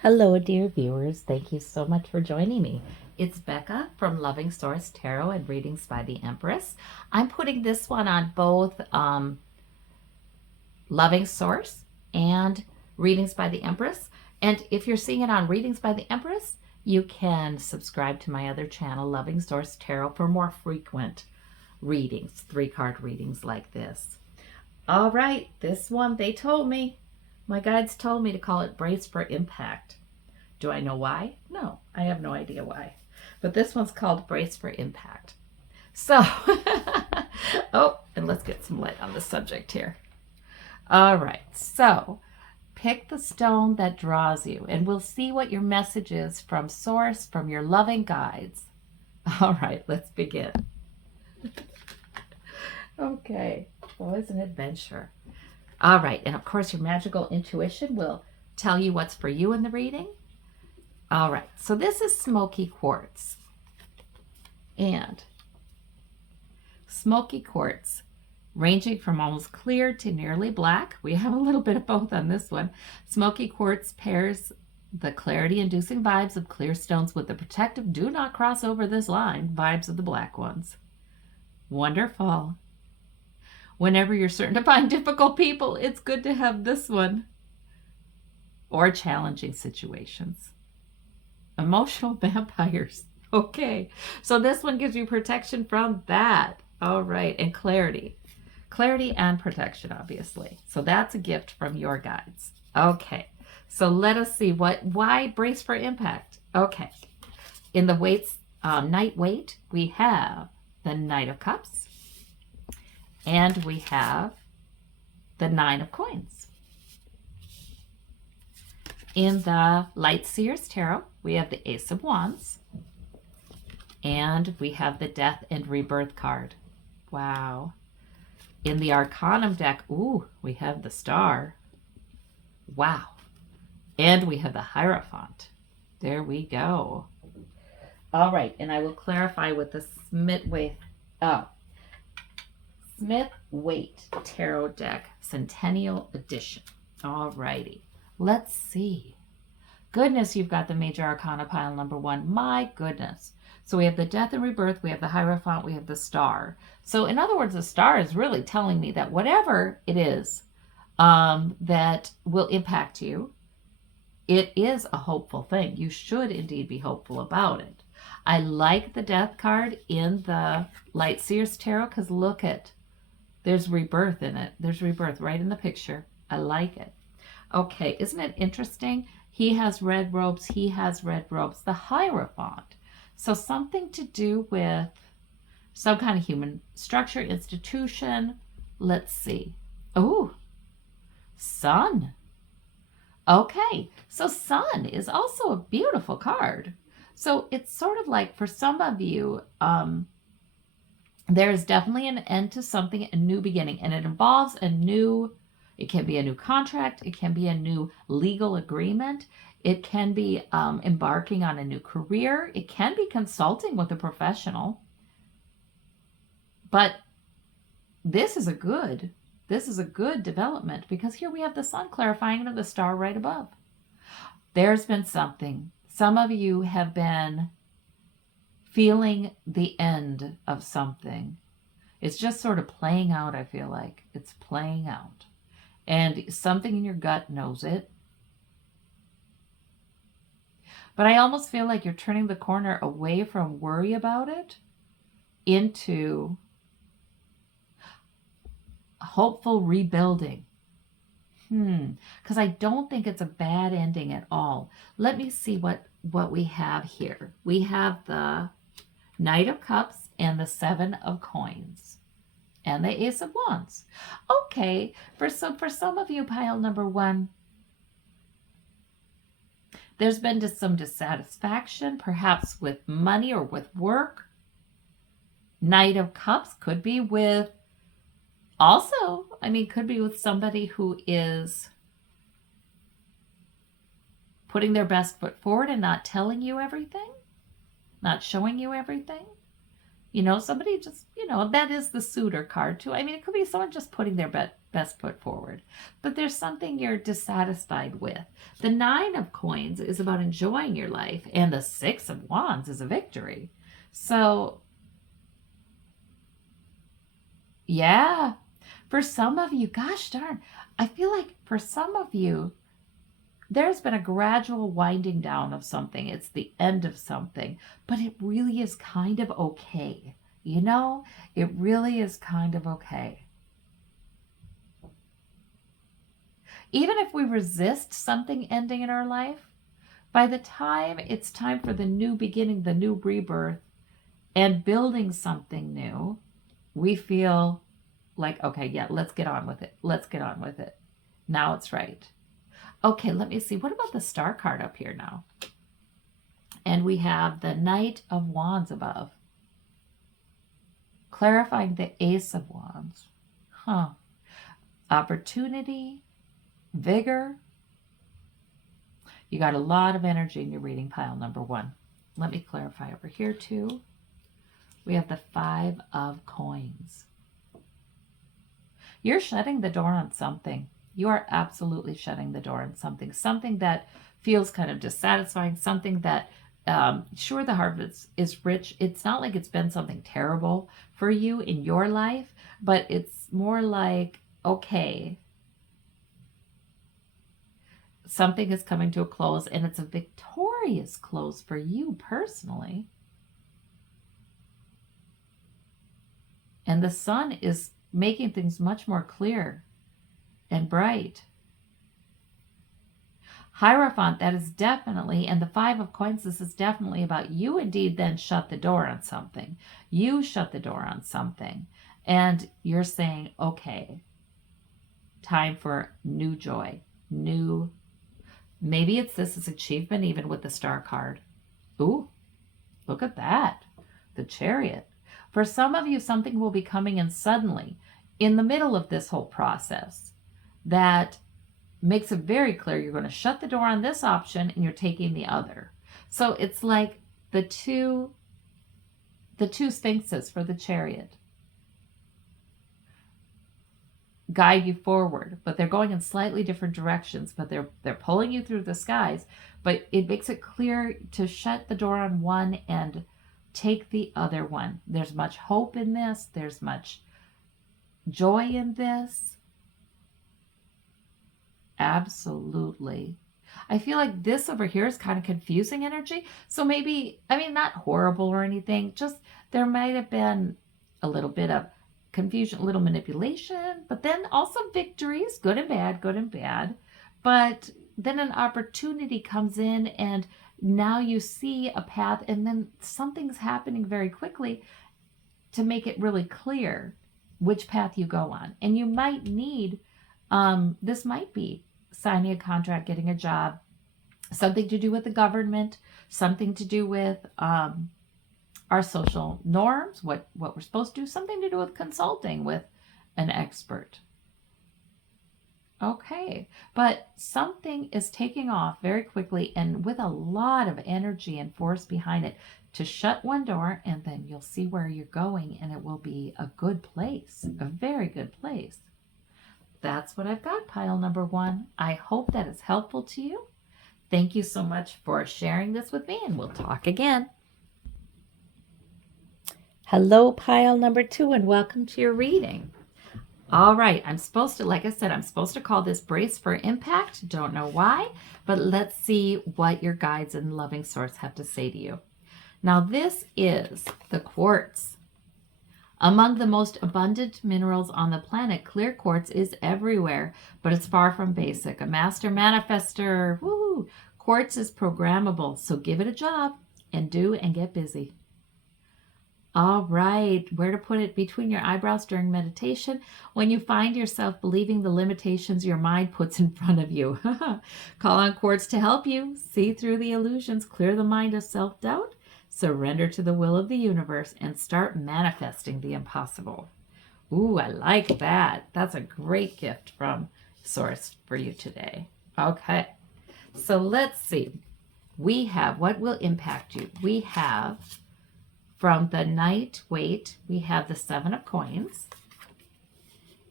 Hello, dear viewers. Thank you so much for joining me. It's Becca from Loving Seers Tarot and Readings by the Empress. I'm putting this one on both Loving Seers and Readings by the Empress. And if you're seeing it on Readings by the Empress, you can subscribe to my other channel, Loving Seers Tarot, for more frequent readings, 3-card readings like this. All right, this one, they told me, my guides told me to call it Brace for Impact. Do I know why? No, I have no idea why. But this one's called Brace for Impact. So, oh, and let's get some light on the subject here. All right, so pick the stone that draws you, and we'll see what your message is from Source, from your loving guides. All right, let's begin. Okay, well, it's an adventure. All right, and of course your magical intuition will tell you what's for you in the reading. All right, so this is Smoky Quartz. And Smoky Quartz, ranging from almost clear to nearly black. We have a little bit of both on this one. Smoky Quartz pairs the clarity-inducing vibes of clear stones with the protective do not cross over this line vibes of the black ones. Wonderful. Whenever you're certain to find difficult people, it's good to have this one. Or challenging situations. Emotional vampires. Okay, so this one gives you protection from that. All right, and clarity. Clarity and protection, obviously. So that's a gift from your guides. Okay, so let us see why Brace for Impact. Okay, in the Night Waite, we have the Knight of Cups. And we have the 9 of Coins. In the Light Seers Tarot, we have the Ace of Wands. And we have the Death and Rebirth card. Wow. In the Arcanum deck, ooh, we have the Star. Wow. And we have the Hierophant. There we go. All right, and I will clarify with the Waite Tarot Deck, Centennial Edition. All righty. Let's see. Goodness, you've got the Major Arcana pile number 1. My goodness. So we have the Death and Rebirth, we have the Hierophant, we have the Star. So in other words, the Star is really telling me that whatever it is that will impact you, it is a hopeful thing. You should indeed be hopeful about it. I like the Death card in the Light Seers Tarot because look at, there's rebirth in it. There's rebirth right in the picture. I like it. Okay, isn't it interesting? He has red robes. He has red robes. The Hierophant. So something to do with some kind of human structure, institution. Let's see. Oh, Sun. Okay, so Sun is also a beautiful card. So it's sort of like for some of you, there's definitely an end to something, a new beginning, and it involves it can be a new contract, it can be a new legal agreement, it can be embarking on a new career, it can be consulting with a professional. But this is a good development because here we have the Sun clarifying and the Star right above. There's been something. Some of you have been feeling the end of something. It's just sort of playing out, I feel like. It's playing out. And something in your gut knows it. But I almost feel like you're turning the corner away from worry about it into hopeful rebuilding. Because I don't think it's a bad ending at all. Let me see what we have here. We have the Knight of Cups and the 7 of Coins and the Ace of Wands. Okay, for some of you, pile number 1, there's been some dissatisfaction, perhaps with money or with work. Knight of Cups could be with could be with somebody who is putting their best foot forward and not telling you everything, not showing you everything. Somebody just, that is the suitor card too. It could be someone just putting their best foot forward. But there's something you're dissatisfied with. The 9 of Coins is about enjoying your life, and the 6 of Wands is a victory. So, yeah, for some of you, gosh darn, I feel like for some of you, there's been a gradual winding down of something. It's the end of something, but it really is kind of okay. You know, it really is kind of okay. Even if we resist something ending in our life, by the time it's time for the new beginning, the new rebirth, and building something new, we feel like, okay, yeah, let's get on with it. Let's get on with it. Now it's right. Okay, let me see. What about the Star card up here now? And we have the Knight of Wands above. Clarifying the Ace of Wands. Opportunity, vigor. You got a lot of energy in your reading pile, number 1. Let me clarify over here too. We have the 5 of Coins. You're shutting the door on something. You are absolutely shutting the door on something. Something that feels kind of dissatisfying. Something that, sure, the harvest is rich. It's not like it's been something terrible for you in your life, but it's more like, okay, something is coming to a close, and it's a victorious close for you personally. And the sun is making things much more clear and bright. Hierophant, that is definitely, and the 5 of Coins, this is definitely about you indeed then shut the door on something. You shut the door on something. And you're saying, okay, time for new joy, new, maybe it's this is achievement even with the Star card. Ooh, look at that. The Chariot. For some of you, something will be coming in suddenly in the middle of this whole process that makes it very clear you're going to shut the door on this option and you're taking the other. So it's like the two sphinxes for the Chariot guide you forward, but they're going in slightly different directions, but they're pulling you through the skies. But it makes it clear to shut the door on one and take the other one. There's much hope in this. There's much joy in this. Absolutely. I feel like this over here is kind of confusing energy. So maybe, I mean, not horrible or anything, just there might have been a little bit of confusion, a little manipulation, but then also victories, good and bad, good and bad. But then an opportunity comes in and now you see a path, and then something's happening very quickly to make it really clear which path you go on. And you might need, this might be signing a contract, getting a job, something to do with the government, something to do with our social norms, what we're supposed to do, something to do with consulting with an expert. Okay, but something is taking off very quickly and with a lot of energy and force behind it to shut one door, and then you'll see where you're going, and it will be a good place, a very good place. That's what I've got, pile number 1. I hope that is helpful to you. Thank you so much for sharing this with me, and we'll talk again. Hello, pile number 2, and welcome to your reading. All right, I'm supposed to, like I said, I'm supposed to call this Brace for Impact. Don't know why, but let's see what your guides and loving source have to say to you. Now, this is the quartz. Among the most abundant minerals on the planet, clear quartz is everywhere, but it's far from basic. A master manifester, woo! Quartz is programmable, so give it a job and do and get busy. All right, where to put it between your eyebrows during meditation when you find yourself believing the limitations your mind puts in front of you. Call on quartz to help you see through the illusions, clear the mind of self-doubt, surrender to the will of the universe, and start manifesting the impossible. Ooh, I like that. That's a great gift from Source for you today. Okay, so let's see. We have what will impact you. We have from the Night Waite, we have the 7 of Coins.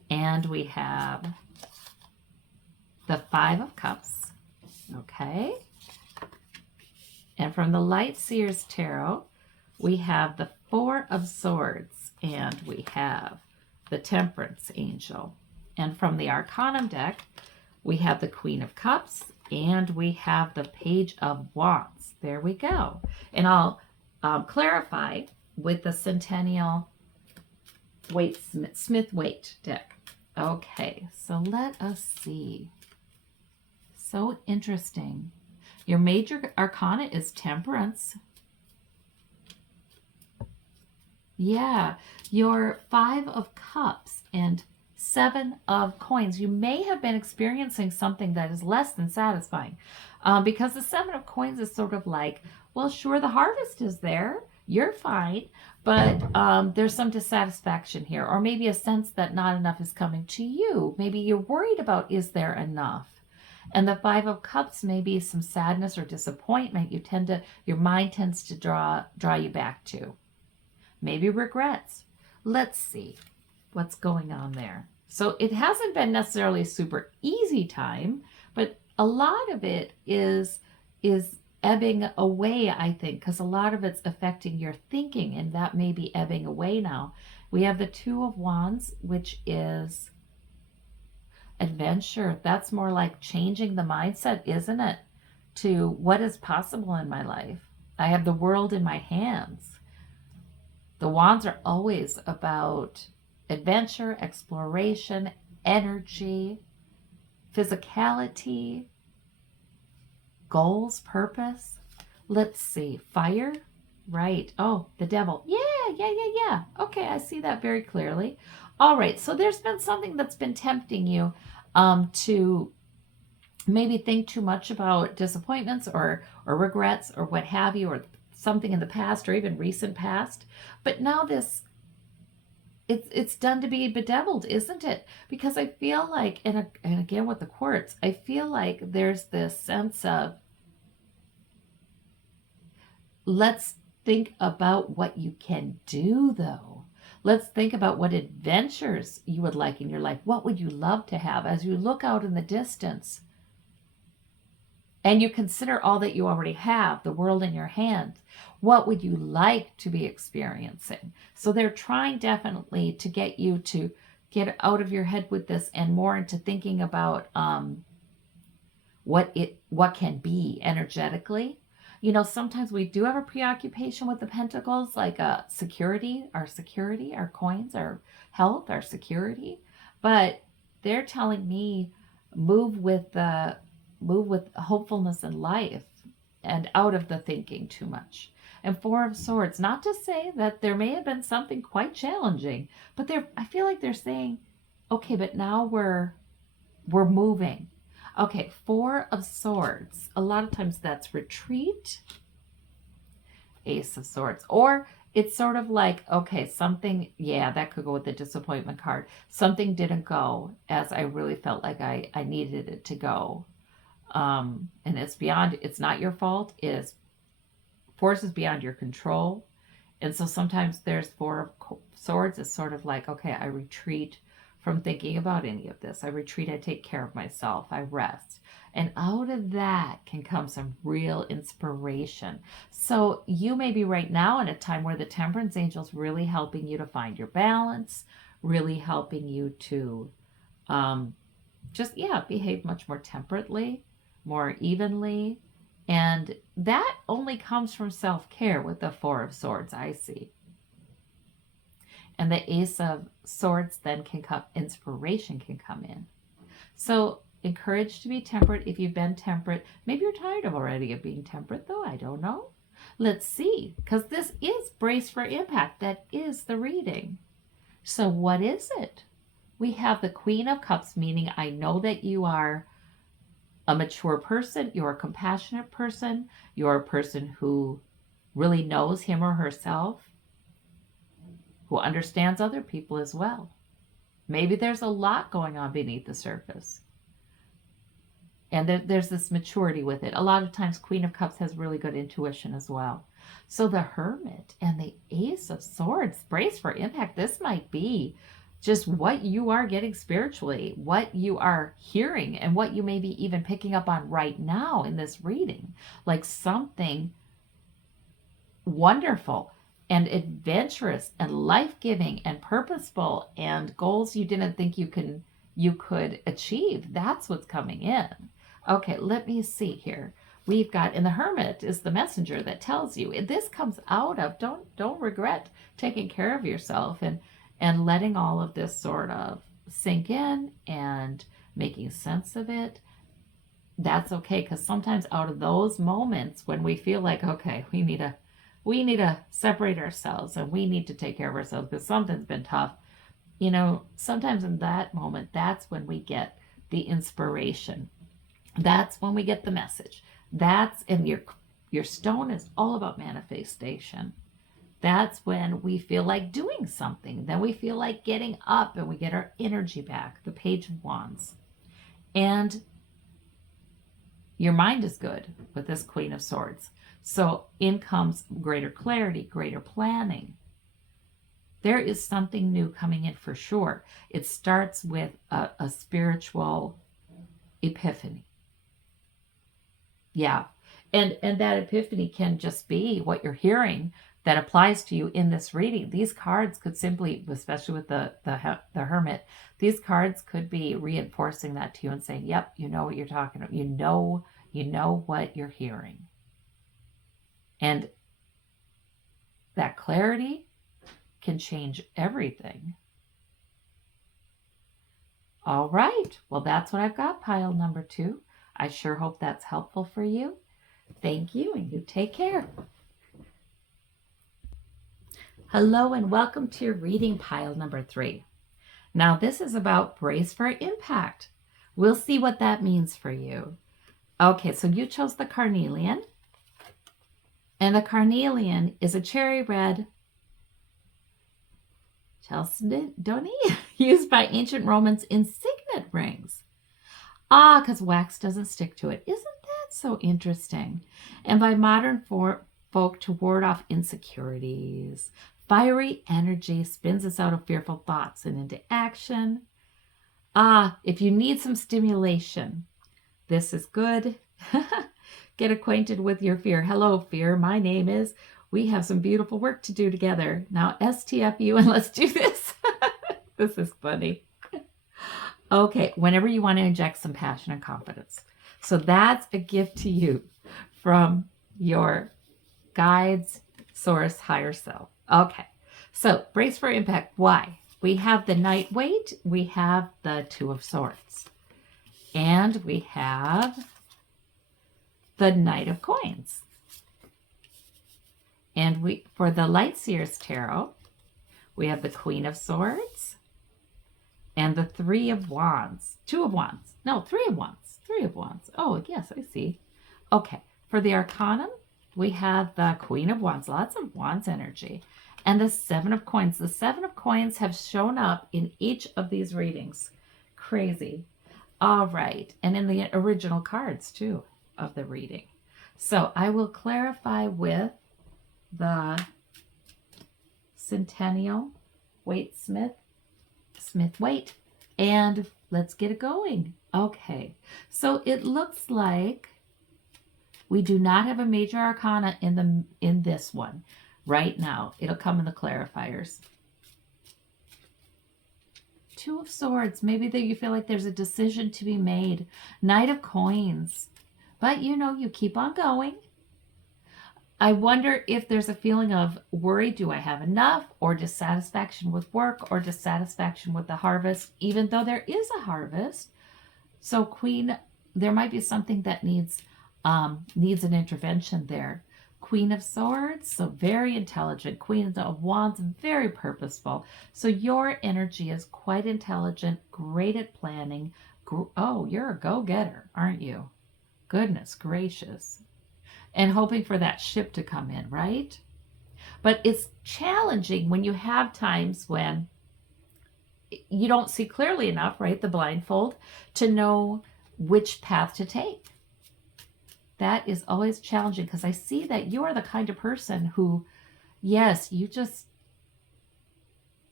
And we have the Five of Cups. Okay. And from the Light Seers Tarot, we have the Four of Swords, and we have the Temperance Angel. And from the Arcanum deck, we have the Queen of Cups, and we have the Page of Wands. There we go. And I'll clarify with the Centeniial Smith-Waite deck. Okay, so let us see. So interesting. Your major arcana is Temperance. Yeah, your Five of Cups and Seven of Coins. You may have been experiencing something that is less than satisfying, because the Seven of Coins is sort of like, well, sure, the harvest is there. You're fine, but there's some dissatisfaction here, or maybe a sense that not enough is coming to you. Maybe you're worried about, is there enough? And the Five of Cups may be some sadness or disappointment. Your mind tends to draw you back to. Maybe regrets. Let's see what's going on there. So it hasn't been necessarily a super easy time, but a lot of it is ebbing away, I think, because a lot of it's affecting your thinking, and that may be ebbing away now. We have the Two of Wands, which is adventure. That's more like changing the mindset, isn't it, to what is possible in my life. I have the world in my hands. The wands are always about adventure, exploration, energy, physicality, goals, purpose. Let's see. Fire. Right. Oh, the devil. Yeah. Okay, I see that very clearly. All right. So there's been something that's been tempting you to maybe think too much about disappointments or regrets or what have you, or something in the past or even recent past. But now it's done to be bedeviled, isn't it? Because I feel like, and again with the quartz, I feel like there's this sense of, let's think about what you can do, though. Let's think about what adventures you would like in your life. What would you love to have as you look out in the distance and you consider all that you already have, the world in your hands? What would you like to be experiencing? So they're trying definitely to get you to get out of your head with this and more into thinking about what can be energetically. You know, sometimes we do have a preoccupation with the pentacles, like security, our coins, our health, our security. But they're telling me move with hopefulness in life and out of the thinking too much. And Four of Swords, not to say that there may have been something quite challenging, but I feel like they're saying, okay, but now we're moving. Okay, Four of Swords. A lot of times that's retreat. Ace of Swords. Or it's sort of like, okay, something, yeah, that could go with the disappointment card. Something didn't go as I really felt like I needed it to go. And it's not your fault. It's forces beyond your control. And so sometimes there's Four of Swords. It's sort of like, okay, I retreat from thinking about any of this. I retreat, I take care of myself, I rest. And out of that can come some real inspiration. So you may be right now in a time where the Temperance Angel's really helping you to find your balance, really helping you to behave much more temperately, more evenly. And that only comes from self-care with the Four of Swords, I see. And the Ace of Swords then inspiration can come in. So encouraged to be temperate if you've been temperate. Maybe you're tired already of being temperate, though. I don't know. Let's see, because this is Brace for Impact. That is the reading. So what is it? We have the Queen of Cups, meaning I know that you are a mature person. You're a compassionate person. You're a person who really knows him or herself, who understands other people as well. Maybe there's a lot going on beneath the surface. And there's this maturity with it. A lot of times Queen of Cups has really good intuition as well. So the Hermit and the Ace of Swords, Brace for Impact. This might be just what you are getting spiritually, what you are hearing, and what you may be even picking up on right now in this reading. Like something wonderful and adventurous and life-giving and purposeful and goals you didn't think you could achieve. That's what's coming in. Okay, let me see here. We've got, and the Hermit is the messenger that tells you. This comes out of, don't regret taking care of yourself and letting all of this sort of sink in and making sense of it. That's okay, because sometimes out of those moments when we feel like, okay, we need to separate ourselves and we need to take care of ourselves because something's been tough. You know, sometimes in that moment, that's when we get the inspiration. That's when we get the message. And your stone is all about manifestation. That's when we feel like doing something. Then we feel like getting up and we get our energy back. The Page of Wands. And your mind is good with this Queen of Swords. So in comes greater clarity, greater planning. There is something new coming in for sure. It starts with a spiritual epiphany. Yeah. And that epiphany can just be what you're hearing that applies to you in this reading. These cards could simply, especially with the Hermit, these cards could be reinforcing that to you and saying, yep, you know what you're talking about. You know what you're hearing. And that clarity can change everything. All right. Well, that's what I've got, pile number 2. I sure hope that's helpful for you. Thank you, and you take care. Hello, and welcome to your reading, pile number 3. Now, this is about brace for impact. We'll see what that means for you. Okay, so you chose the Carnelian. And the Carnelian is a cherry red chalcedony used by ancient Romans in signet rings. Because wax doesn't stick to it. Isn't that so interesting? And by modern folk to ward off insecurities. Fiery energy spins us out of fearful thoughts and into action. If you need some stimulation, this is good. Get acquainted with your fear. Hello, fear. My name is. We have some beautiful work to do together. Now, STFU, and let's do this. This is funny. Okay, whenever you want to inject some passion and confidence. So that's a gift to you from your guides, source, higher self. Okay, so brace for impact. Why? We have the Knight Waite, we have the Two of Swords, and we have the Knight of Coins. And for the Light Seers Tarot, we have the Queen of Swords and the Three of Wands. Three of Wands. Oh, yes, I see. Okay, for the Arcanum, we have the Queen of Wands, lots of Wands energy, and the Seven of Coins. The Seven of Coins have shown up in each of these readings. Crazy. All right, and in the original cards, too, of the reading. So I will clarify with the Centeniial Waite Waite, and let's get it going. Okay, so it looks like we do not have a major arcana in this one right now. It'll come in the clarifiers. Two of Swords, maybe that you feel like there's a decision to be made. Knight of Coins, but you keep on going. I wonder if there's a feeling of worry. Do I have enough? Or dissatisfaction with work, or dissatisfaction with the harvest, even though there is a harvest. So Queen, there might be something that needs an intervention there. Queen of Swords, so very intelligent. Queen of Wands, very purposeful. So your energy is quite intelligent, great at planning. Oh, you're a go-getter, aren't you? Goodness gracious. And hoping for that ship to come in, right? But it's challenging when you have times when you don't see clearly enough, right? The blindfold, to know which path to take. That is always challenging, because I see that you are the kind of person who, yes, you just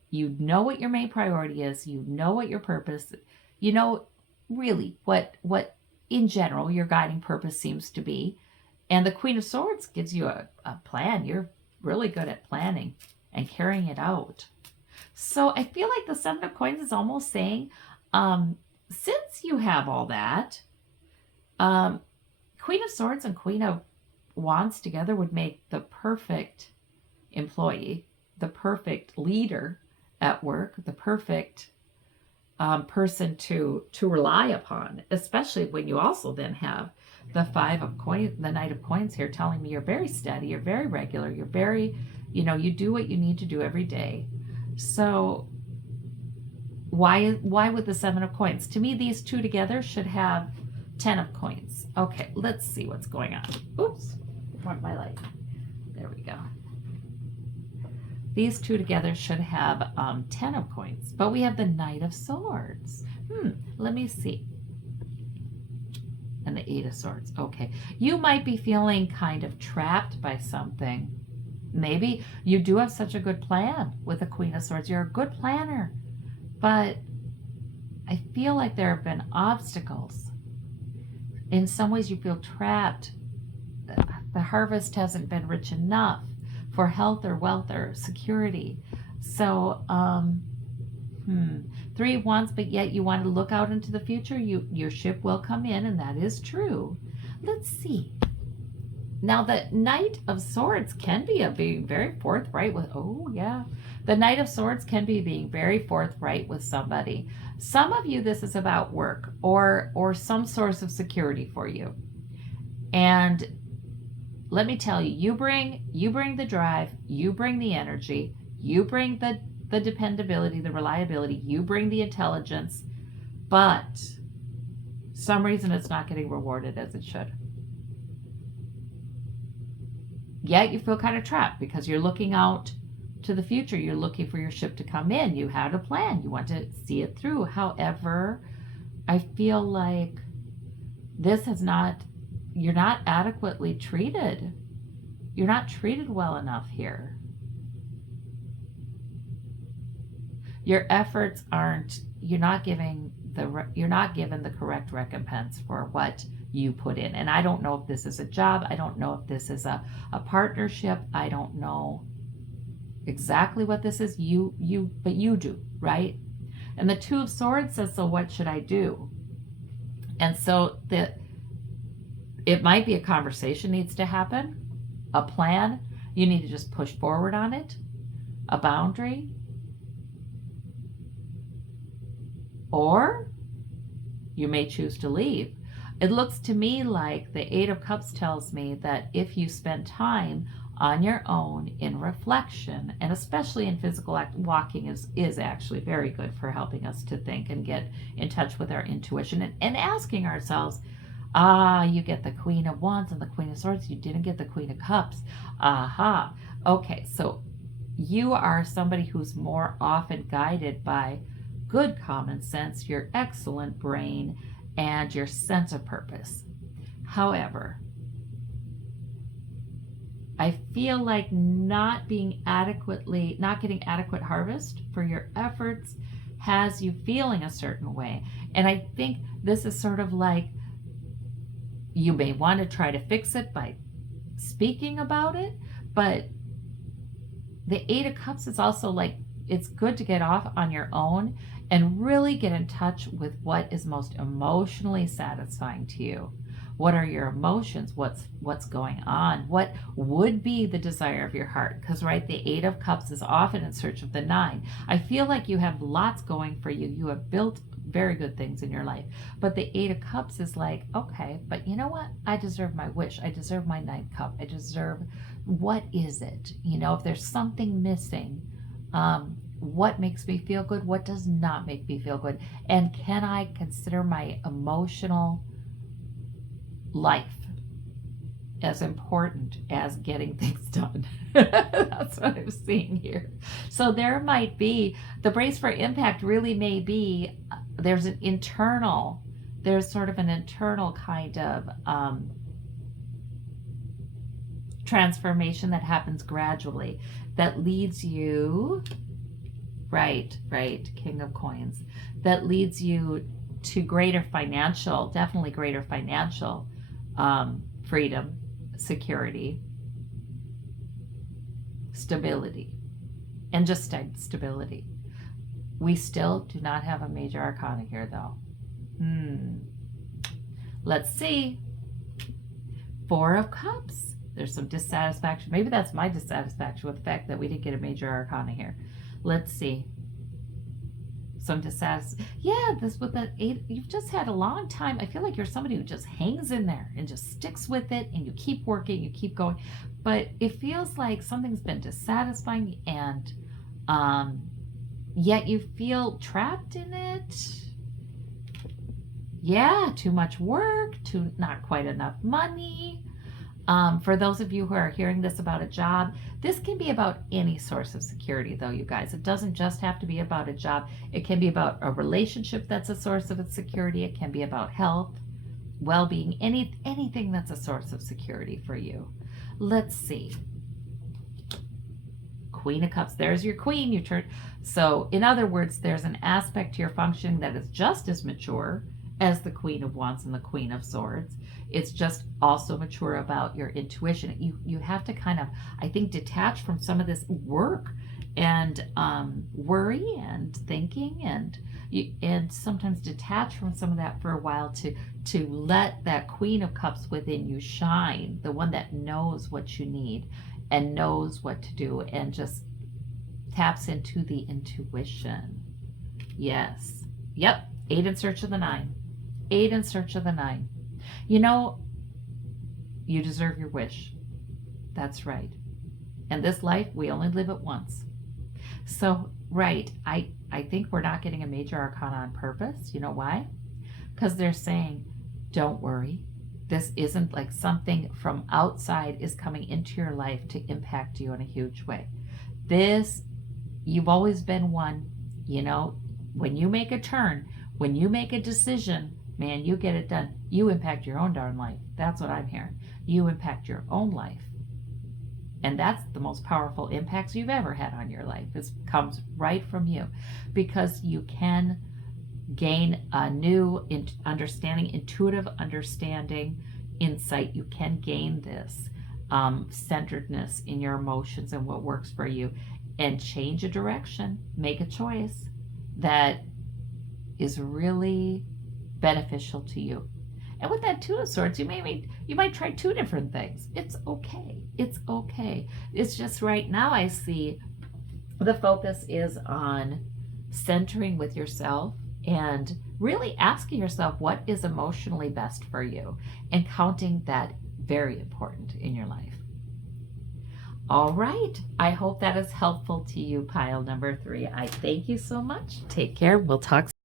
You know what your main priority is. You know what your purpose, you know really what in general your guiding purpose seems to be. And the Queen of Swords gives you a plan. You're really good at planning and carrying it out. So I feel like the Seven of Coins is almost saying, since you have all that, Queen of Swords and Queen of Wands together would make the perfect employee, the perfect leader at work, the perfect person to rely upon, especially when you also then have the Five of Coins, the Knight of Coins here, telling me you're very steady, you're very regular, you're very, you do what you need to do every day. So why with the Seven of Coins? To me, these two together should have 10 of Coins. Okay, let's see what's going on. Oops, I want my light. There we go. These two together should have 10 of Coins, but we have the Knight of Swords. Let me see. And the Eight of Swords. Okay, you might be feeling kind of trapped by something. Maybe you do have such a good plan with the Queen of Swords. You're a good planner, but I feel like there have been obstacles. In some ways you feel trapped. The harvest hasn't been rich enough for health or wealth or security. So, Three of Wands, but yet you want to look out into the future. Your ship will come in, and that is true. Let's see. Now, the Knight of Swords can be being very forthright with, the Knight of Swords can be being very forthright with somebody. Some of you, this is about work or some source of security for you. And let me tell you, you bring the drive, you bring the energy, you bring the dependability, the reliability, you bring the intelligence, but some reason it's not getting rewarded as it should. Yet you feel kind of trapped because you're looking out to the future. You're looking for your ship to come in. You had a plan. You want to see it through. However, I feel like you're not adequately treated. You're not treated well enough here. Your efforts you're not given the correct recompense for what you put in. And I don't know if this is a job. I don't know if this is a partnership. I don't know exactly what this is. But you do, right? And the Two of Swords says, so what should I do? And so it might be a conversation needs to happen, a plan. You need to just push forward on it, a boundary. Or you may choose to leave. It looks to me like the Eight of Cups tells me that if you spend time on your own in reflection, and especially in physical walking is actually very good for helping us to think and get in touch with our intuition and asking ourselves, you get the Queen of Wands and the Queen of Swords, you didn't get the Queen of Cups. Aha. Okay, so you are somebody who's more often guided by good common sense, your excellent brain, and your sense of purpose. However, I feel like not getting adequate harvest for your efforts has you feeling a certain way. And I think this is sort of like you may want to try to fix it by speaking about it, but the Eight of Cups is also like, it's good to get off on your own and really get in touch with what is most emotionally satisfying to you. What are your emotions? What's going on? What would be the desire of your heart? Because, right, the Eight of Cups is often in search of the Nine. I feel like you have lots going for you. You have built very good things in your life. But the Eight of Cups is like, okay, but you know what? I deserve my wish. I deserve my Ninth Cup. I deserve, what is it? If there's something missing, what makes me feel good? What does not make me feel good? And can I consider my emotional life as important as getting things done? That's what I'm seeing here. So there might be, the brace for impact really may be, there's sort of an internal kind of transformation that happens gradually that leads you Right, right. King of Coins. That leads you to greater financial, definitely greater financial freedom, security, stability, and just stability. We still do not have a major arcana here, though. Let's see. Four of Cups. There's some dissatisfaction. Maybe that's my dissatisfaction with the fact that we didn't get a major arcana here. Let's see. Some dissatisfaction. Yeah, this with the 8. You've just had a long time. I feel like you're somebody who just hangs in there and just sticks with it, and you keep working, you keep going. But it feels like something's been dissatisfying, and yet you feel trapped in it. Yeah, too much work, not quite enough money. For those of you who are hearing this about a job, this can be about any source of security, though, you guys. It doesn't just have to be about a job. It can be about a relationship that's a source of security. It can be about health, well-being, anything that's a source of security for you. Let's see. Queen of Cups. There's your queen. You turn. So, in other words, there's an aspect to your functioning that is just as mature as the Queen of Wands and the Queen of Swords. It's just also mature about your intuition. You have to kind of, I think, detach from some of this work and worry and thinking, and sometimes detach from some of that for a while to let that Queen of Cups within you shine, the one that knows what you need and knows what to do and just taps into the intuition. Yes. Yep. 8 in search of the 9. 8 in search of the 9. You know, you deserve your wish. That's right. And this life, we only live it once. So, right, I think we're not getting a major arcana on purpose. You know why? Because they're saying, don't worry. This isn't like something from outside is coming into your life to impact you in a huge way. You've always been one, you know, when you make a turn, when you make a decision, man, you get it done. You impact your own darn life. That's what I'm hearing. You impact your own life. And that's the most powerful impacts you've ever had on your life. It comes right from you, because you can gain a new understanding, intuitive understanding, insight. You can gain this centeredness in your emotions and what works for you, and change a direction, make a choice that is really beneficial to you. And with that 2 of Swords, you might try 2 different things. It's okay. It's okay. It's just right now I see the focus is on centering with yourself and really asking yourself what is emotionally best for you, and counting that very important in your life. All right. I hope that is helpful to you, pile number 3. I thank you so much. Take care. We'll talk soon.